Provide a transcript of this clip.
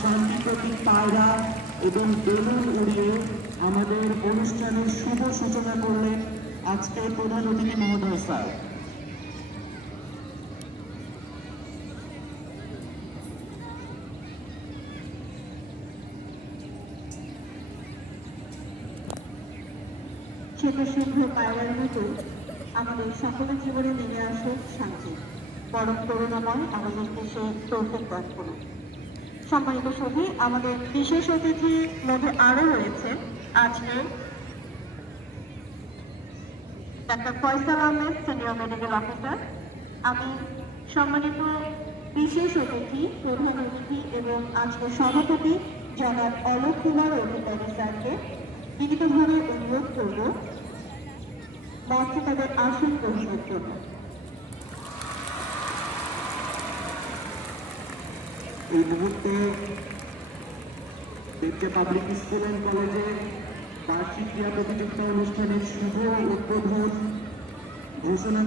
শান্তি প্রতীক পায়রা এবং বেলুন উড়িয়ে আমাদের অনুষ্ঠানের শুভ সূচনা করলেন আজকে প্রধান অতিথি মহোদয় স্যার। ছোট শুভ্র পায়রার মতো আমাদের সকলের জীবনে নেমে আসুক শান্তি, পরম করুণাময় আমাদের দেশে তৌফিক দান করুন। সম্মানিত সভী, আমাদের বিশেষ অতিথির মধ্যে আরো রয়েছে আজকে doctor Faisal Ahmed, senior medical officer. আমি সম্মানিত বিশেষ অতিথি, প্রধান অতিথি এবং আজকের সভাপতি জনাব অলোক কুমার অধিকারী স্যারকে বিনীতভাবে অনুরোধ করব মঞ্চে তাদের আসন গ্রহণের জন্য। এই মুহূর্তে দেবকে পাবলিক স্কুল অ্যান্ড কলেজে বার্ষিক ক্রীড়া প্রতিযোগিতা অনুষ্ঠানের শুভ উদ্বোধন ঘোষণা